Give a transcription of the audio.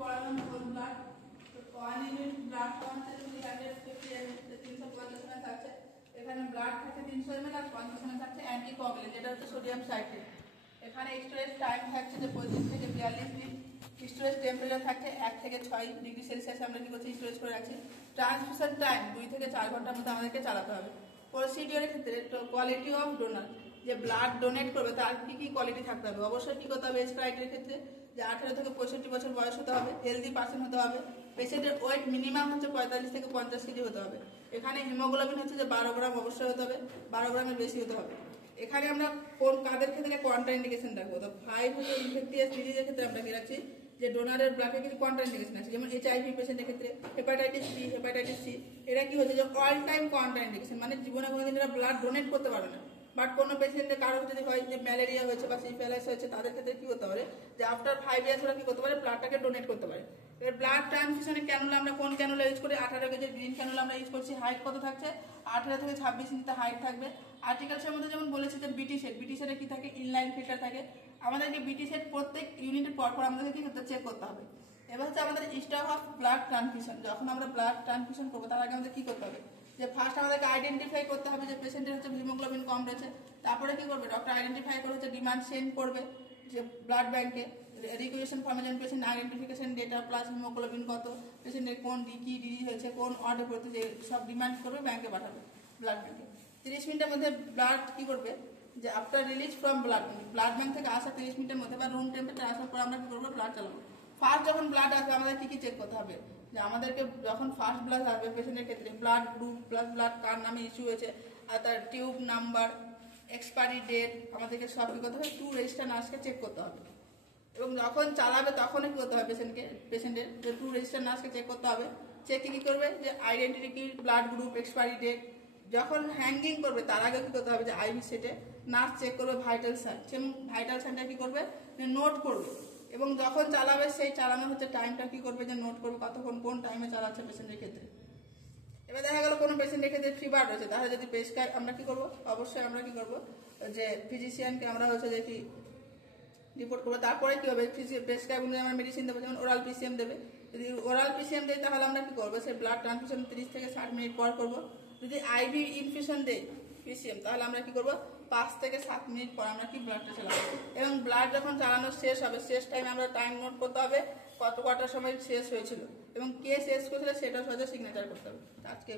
পড়ালাম whole blood. তো 1 unit blood কাউন্টে যদি 150 350 ml থাকছে, এখানে ব্লাড থাকে 300 ml আর 50 ml থাকছে অ্যান্টিকোয়াগুলেন্ট, যেটা হচ্ছে সোডিয়াম সাইট্রেট। এখানে স্টোরেজ টাইম থাকছে যে 25 থেকে 42 দিন। স্টোরেজ টেম্পারেচার থাকছে 1 থেকে 6 ডিগ্রি সেলসিয়াস। আমরা কি করছি, স্টোরেজ করে রাখছি। ট্রান্সমিশন টাইম 2 থেকে 4 ঘন্টার মধ্যে আমাদেরকে চালাতে হবে। প্রসিডিওরের ক্ষেত্রে কোয়ালিটি অফ ডোনার, যে ব্লাড ডোনেট করবে তার কি কি কোয়ালিটি থাকতে হবে। অবশ্যই কি করতে হবে, এজ ক্রাইটেরিয়ার ক্ষেত্রে যে 18 থেকে 65 বছর বয়স হতে হবে, হেলদি পার্সন হতে হবে, পেশেন্টের ওয়েট মিনিমাম হচ্ছে 45 থেকে 50 কেজি হতে হবে। এখানে হিমোগ্লোবিন হচ্ছে যে 12 গ্রাম অবশ্যই হতে হবে, 12 গ্রামের বেশি হতে হবে। এখানে আমরা কোন কাদের ক্ষেত্রে কন্ট্রা ইন্ডিকেশন রাখবো, তো 5 হচ্ছে ইনফেকটিয়াস ডিজিজের ক্ষেত্রে আমরা কি রাখছি যে ডোনারের ব্লাডে কিছু কন্ট্রা ইন্ডিকেশন আছে, যেমন এইচআইভি পেশেন্টের ক্ষেত্রে, হেপাটাইটিস সি। এরা কি হচ্ছে যে অল টাইম কন্ট্রা ইন্ডিকেশন, মানে জীবনে কোনোদিন এরা ব্লাড ডোনেট করতে পারবে না। বাট কোনো পেশেন্টের কারো যদি হয় যে ম্যালেরিয়া হয়েছে বা সিফিলিস হয়েছে, তাদের ক্ষেত্রে কি হতে পারে যে আফটার 5 ইয়ার্স ওরা কি করতে পারে, ব্লাডটাকে ডোনেট করতে পারে। এবার ব্লাড ট্রান্সফিউশনে ক্যানুলা আমরা কোন ক্যানুলা ইউজ করি, 18 কেজির গ্রিন ক্যানুলা আমরা ইউজ করছি। হাইট কত থাকছে, 18 থেকে 26 ইঞ্চিতে হাইট থাকবে। আর্টিকেলসের মধ্যে যেমন বলেছি যে বিটি সেটে কি থাকে, ইনলাইন ফিল্টার থাকে। আমাদেরকে বিটি সেট প্রত্যেক ইউনিটের পর আমাদেরকে কি করতে চেক করতে হবে। এবার হচ্ছে আমাদের স্টপ অফ ব্লাড ট্রান্সফিউশন, যখন আমরা ব্লাড ট্রান্সফিউশন করবো তার আগে আমাদের কি করতে হবে, যে ফার্স্ট আমাদেরকে আইডেন্টিফাই করতে হবে যে পেশেন্টের হচ্ছে হিমোগ্লোবিন কম রয়েছে। তারপরে কি করবে, ডক্টর আইডেন্টিফাই করে হচ্ছে ডিমান্ড সেন্ড করবে যে ব্লাড ব্যাংকে রিকুয়েশন ফর্মে, যেমন patient identification data plus haemoglobin কত, পেশেন্টের কোন কি ডিজিজ হয়েছে, কোন অর্ডার করতে, যে সব ডিমান্ড করবে ব্যাংকে পাঠাবে, ব্লাড ব্যাংকে। 30 মিনিটের মধ্যে ব্লাড কি করবে, যে after release from blood bank থেকে আসা 30 মিনিটের মধ্যে বা রুম টেম্পারেচার আসার পর আমরা কি করবো, ব্লাড চালাবো। ফার্স্ট যখন ব্লাড আসবে আমাদের কি চেক করতে হবে, যে আমাদেরকে যখন ফার্স্ট ব্লাড আসবে পেশেন্টের ক্ষেত্রে ব্লাড গ্রুপ প্লাস ব্লাড কার নামে ইস্যু হয়েছে আর তার টিউব নাম্বার, এক্সপায়ারি ডেট, আমাদেরকে সব কি করতে হবে, 2 রেজিস্টার নার্সকে চেক করতে হবে। এবং যখন চালাবে তখন কি করতে হবে, পেশেন্টের যে 2 রেজিস্টার নার্সকে চেক করতে হবে। চেক কি করবে, যে আইডেন্টিটি কি, ব্লাড গ্রুপ, এক্সপায়ারি ডেট। যখন হ্যাঙ্গিং করবে তার আগে কি করতে হবে, যে আইভি সেটে নার্স চেক করবে ভাইটাল সাইন, এবং ভাইটাল সাইনটা কি করবে, নোট করবে। এবং যখন চালাবে সেই চালানো হচ্ছে টাইমটা কি করবে, যে নোট করবে কতক্ষণ কোন টাইমে চালাচ্ছে পেশেন্টের ক্ষেত্রে। এবার দেখা গেল কোনো পেশেন্টের ক্ষেত্রে ফিভার রয়েছে, তাহলে যদি প্রেসক্রাইব আমরা কি করবো, অবশ্যই আমরা কি করবো, যে ফিজিশিয়ানকে আমরা হচ্ছে যে কি রিপোর্ট করবো। তারপরে কি হবে, প্রেসক্রাইব অনুযায়ী আমরা মেডিসিন দেবো, যেমন ওরাল পিসিএম দেবে। যদি ওরাল পিসিএম দেয় তাহলে আমরা কি করবো, সেই ব্লাড ট্রান্সফিউশন 30 থেকে 60 মিনিট পর করবো। যদি আইভি ইনফিউশন দেয় পিসিএম, তাহলে আমরা কি করবো, 5 থেকে 7 মিনিট পর আমরা কি ব্লাডটা চালাবো। এবং ব্লাড যখন চালানো শেষ হবে, শেষ টাইমে আমরা টাইম নোট করতে হবে কটার সময় শেষ হয়েছিল এবং কে শেষ করেছিল সেটা সহজে সিগনেচার করতে হবে। আজকে